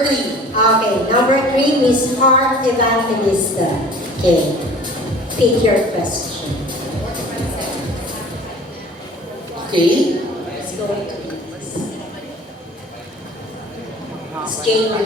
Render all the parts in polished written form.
Number 3. Okay, number 3, Miss Heart Evangelista. Okay, pick your question. Okay. It's going to be this. It's Jamie.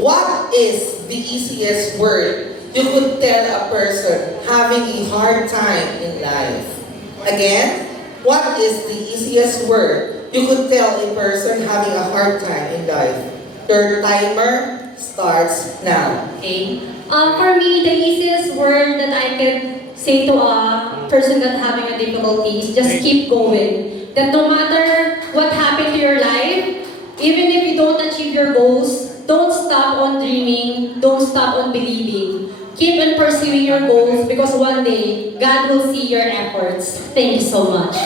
What is the easiest word you could tell a person having a hard time in life? Again, what is the easiest word you could tell a person having a hard time in life? Your timer starts now. Okay. For me, the easiest word that I can say to a person that having a difficulty is just keep going. That no matter what happened to your life, even if you don't achieve your goals, don't stop on dreaming, don't stop on believing. Keep on pursuing your goals because one day, God will see your efforts. Thank you so much.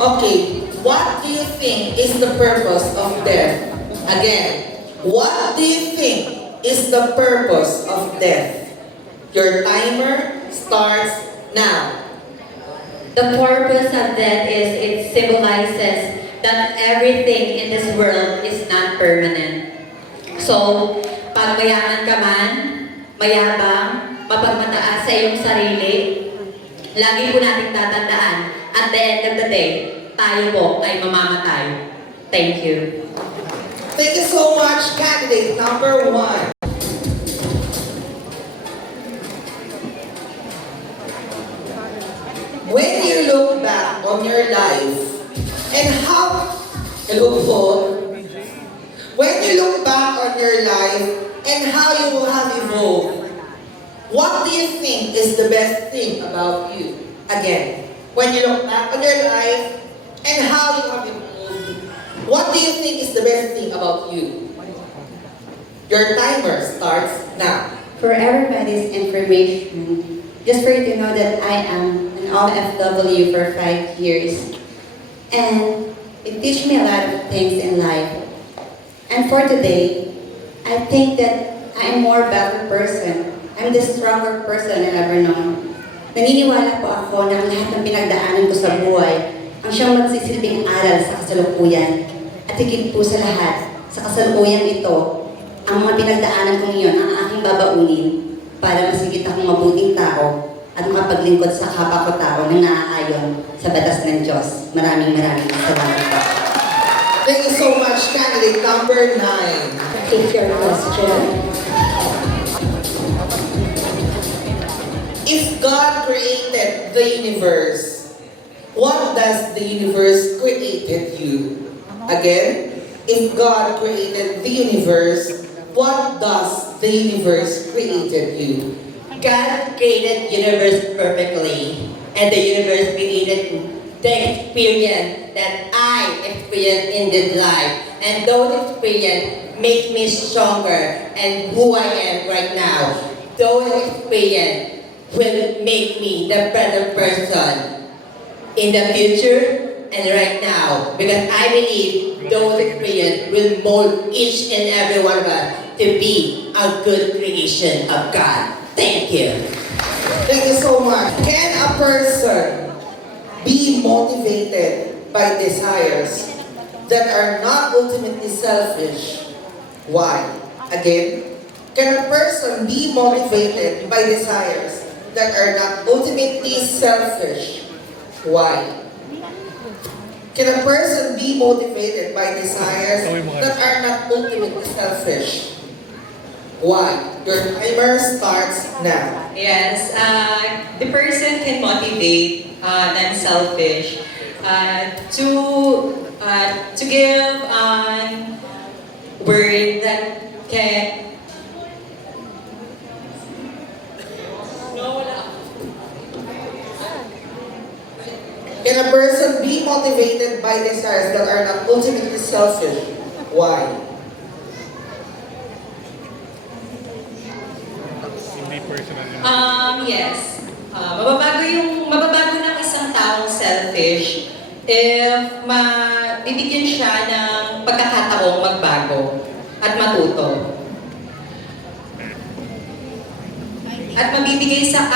Okay, what do you think is the purpose of death? Again, what do you think is the purpose of death? Your timer starts now. The purpose of that is it symbolizes that everything in this world is not permanent. So, pag mayaman ka man, mayabang, mapagmataas sa iyong sarili, lagi po nating tatandaan, at the end of the day, tayo po ay mamamatay. Thank you. Thank you so much, candidate number 1. When you look back on your life and how, hello po, when you look back on your life and how you will have evolved, what do you think is the best thing about you? Again, when you look back on your life and how you have evolved, what do you think is the best thing about you? Your timer starts now. For everybody's information, just for you to know that I am an OFW for 5 years. And it teach me a lot of things in life. And for today, I think that I am more better person. I'm the stronger person I've ever known. Naniniwala po ako na ang lahat ng pinagdaanan ko sa buhay ang siyang magsisilbing aral sa kasalukuyan. At higit po sa lahat, sa kasalukuyan ito, ang mga pinagdaanan kong iyon ang aking babaunin para masigit akong mabuting tao at makapaglingkod sa kapwa ko tao na naaayon sa batas ng Diyos. Maraming salamat po. Thank you so much, candidate number 9. Pick your question. If God created the universe, what does the universe created you? Again, if God created the universe, what does the universe created you? God created universe perfectly, and the universe created the experience that I experienced in this life, and those experiences make me stronger and who I am right now. Those experiences will make me the better person in the future and right now, because I believe those experiences will mold each and every one of us to be a good creation of God. Thank you. Thank you so much. Can a person be motivated by desires that are not ultimately selfish? Why? Again, can a person be motivated by desires that are not ultimately selfish? Why? Can a person be motivated by desires that are not ultimately selfish? Why? Your timer starts now. Yes, the person can motivate non-selfish to give word that can. Can a person be motivated by desires that are not ultimately selfish? Why? Yes. Mababago ng isang taong selfish if bibigyan siya ng pagkakataong magbago at matuto. at magbibigay siya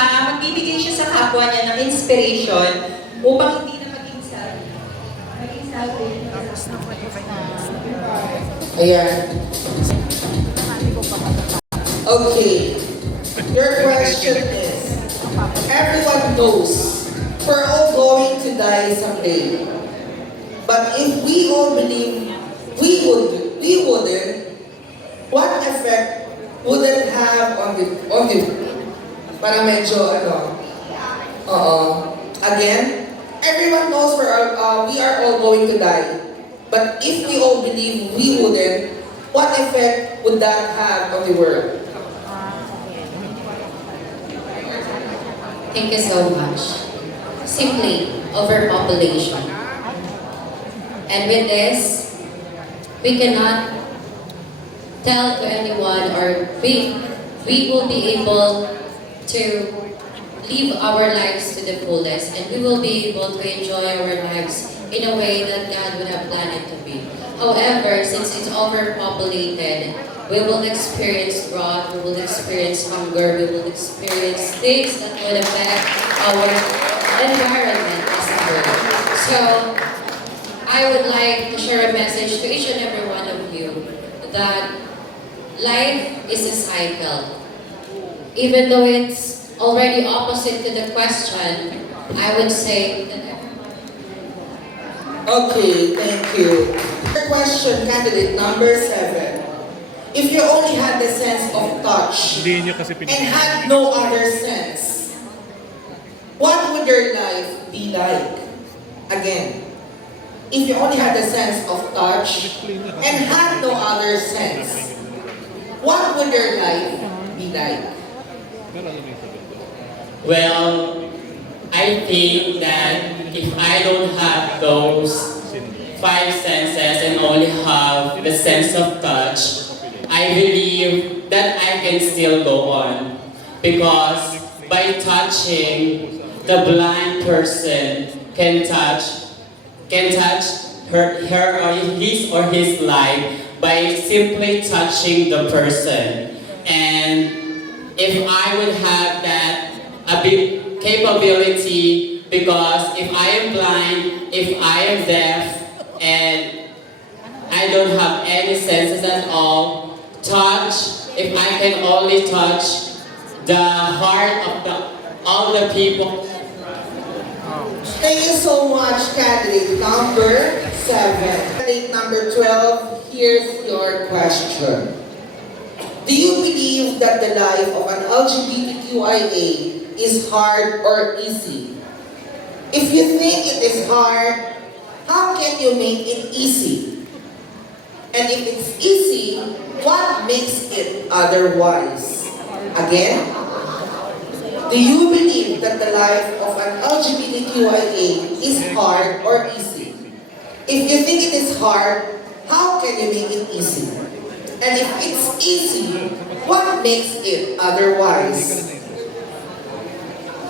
sa kapwa niya ng inspiration upang hindi na maging selfish. Ayan. Okay. Your question is, everyone knows we're all going to die someday. But if we all believe we wouldn't, what effect would it have on the para medyo again, everyone knows we are all going to die. But if we all believe we wouldn't, what effect would that have on the world? Thank you so much. Simply, overpopulation. And with this, we cannot tell to anyone, or we will be able to live our lives to the fullest, and we will be able to enjoy our lives in a way that God would have planned it to be. However, since it's overpopulated, we will experience drought, we will experience hunger, we will experience things that would affect our environment as a whole. So, I would like to share a message to each and every one of you that life is a cycle. Even though it's already opposite to the question, I would say that Okay, thank you. The question, candidate number 7. If you only had the sense of touch and had no other sense, what would your life be like? Again, if you only had the sense of touch and had no other sense, what would your life be like? Well, I think that if I don't have those 5 senses and only have the sense of touch, I believe that I can still go on. Because by touching, the blind person can touch her or his life by simply touching the person. And if I would have that capability, because if I am blind, if I am deaf, and I don't have any senses at all, touch, if I can only touch the heart of all the people. Thank you so much, candidate number 7. Candidate number 12, here's your question. Do you believe that the life of an LGBTQIA is hard or easy? If you think it is hard, how can you make it easy? And if it's easy, what makes it otherwise? Again, do you believe that the life of an LGBTQIA is hard or easy? If you think it is hard, how can you make it easy? And if it's easy, what makes it otherwise?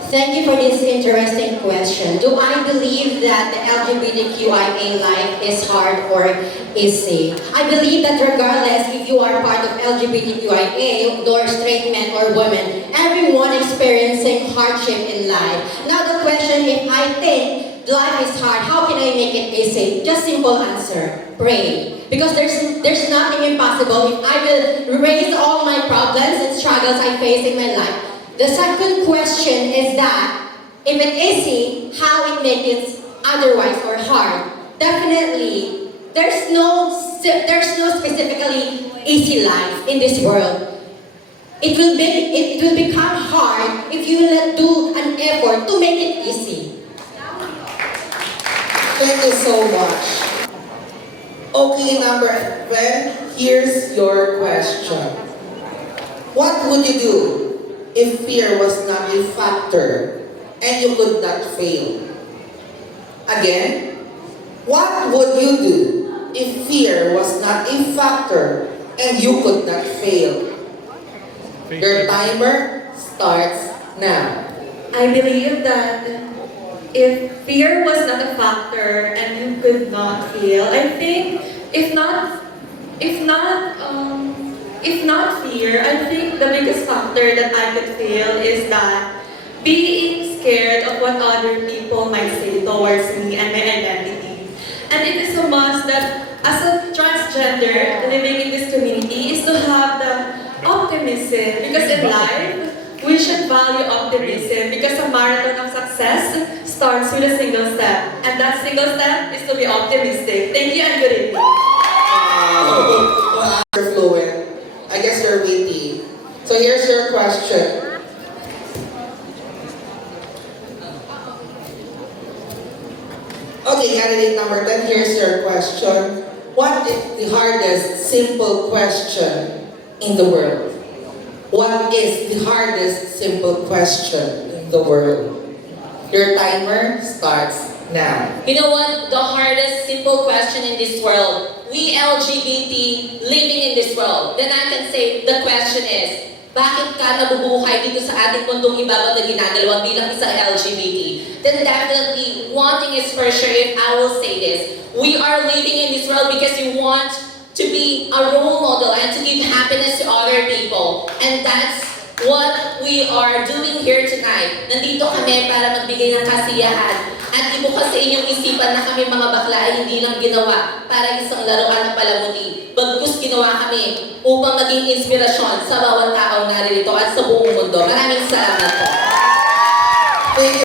Thank you for this interesting question. Do I believe that the LGBTQIA life is hard or easy? I believe that regardless if you are part of LGBTQIA, or straight men or women, everyone experiencing hardship in life. Now the question, if I think life is hard, how can I make it easy? Just simple answer, pray. Because there's nothing impossible if I will erase all my problems and struggles I face in my life. The second question is that if it's easy, how it makes it otherwise or hard? Definitely, there's no specifically easy life in this world. It will become hard if you do an effort to make it easy. Thank you so much. Okay, number 11, here's your question. What would you do if fear was not a factor and you could not fail? Again, what would you do if fear was not a factor and you could not fail? Your timer starts now. I believe that if fear was not a factor and you could not feel, I think if not if not fear, I think the biggest factor that I could feel is that being scared of what other people might say towards me and my identity. And it is a must that as a transgender living in this community is to have the optimism, because in life, we should value optimism because a marathon of success starts with a single step. And that single step is to be optimistic. Thank you and good evening. You're fluent. I guess you're witty. So here's your question. Okay, candidate number 10, here's your question. What is the hardest simple question in the world? What is the hardest simple question in the world? Your timer starts now. You know what? The hardest simple question in this world, we LGBT living in this world, then I can say the question is, bakit ka nabubuhay dito sa ating mundong ibabaw na ginagalawan bilang isang LGBT? Then definitely, one thing is for sure, if I will say this, we are living in this world because we want to be a role model and to give happiness to other people. And that's what we are doing here tonight. Nandito kami para magbigay ng kasiyahan at ibukas sa inyong isipan na kami mga bakla ay hindi lang ginawa para isang laruan ng palamuti. Bagkus ginawa kami upang maging inspirasyon sa bawat taong naririto at sa buong mundo. Maraming salamat po. Thank you.